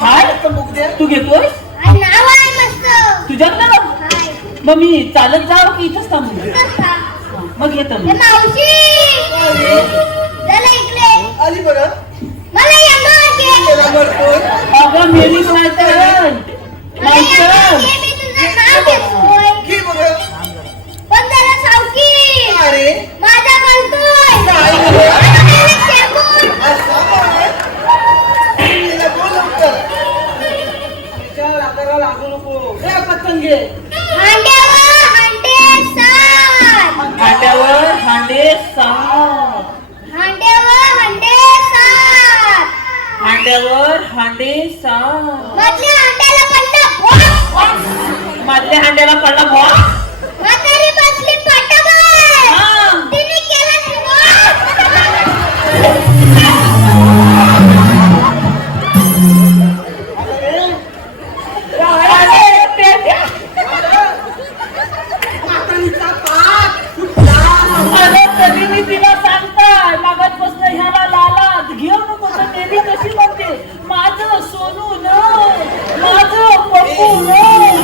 हाय तू घेतोय तुझ्याकडे मग मी चालत जाव की इथंच थांबू मग येतो मी अगं मेरी लागू नको पतंगे हांड्यावर हांडे सात हांड्यावर हांडे सात मधल्या हांड्याला पडला मधल्या हांड्याला पडला भोळा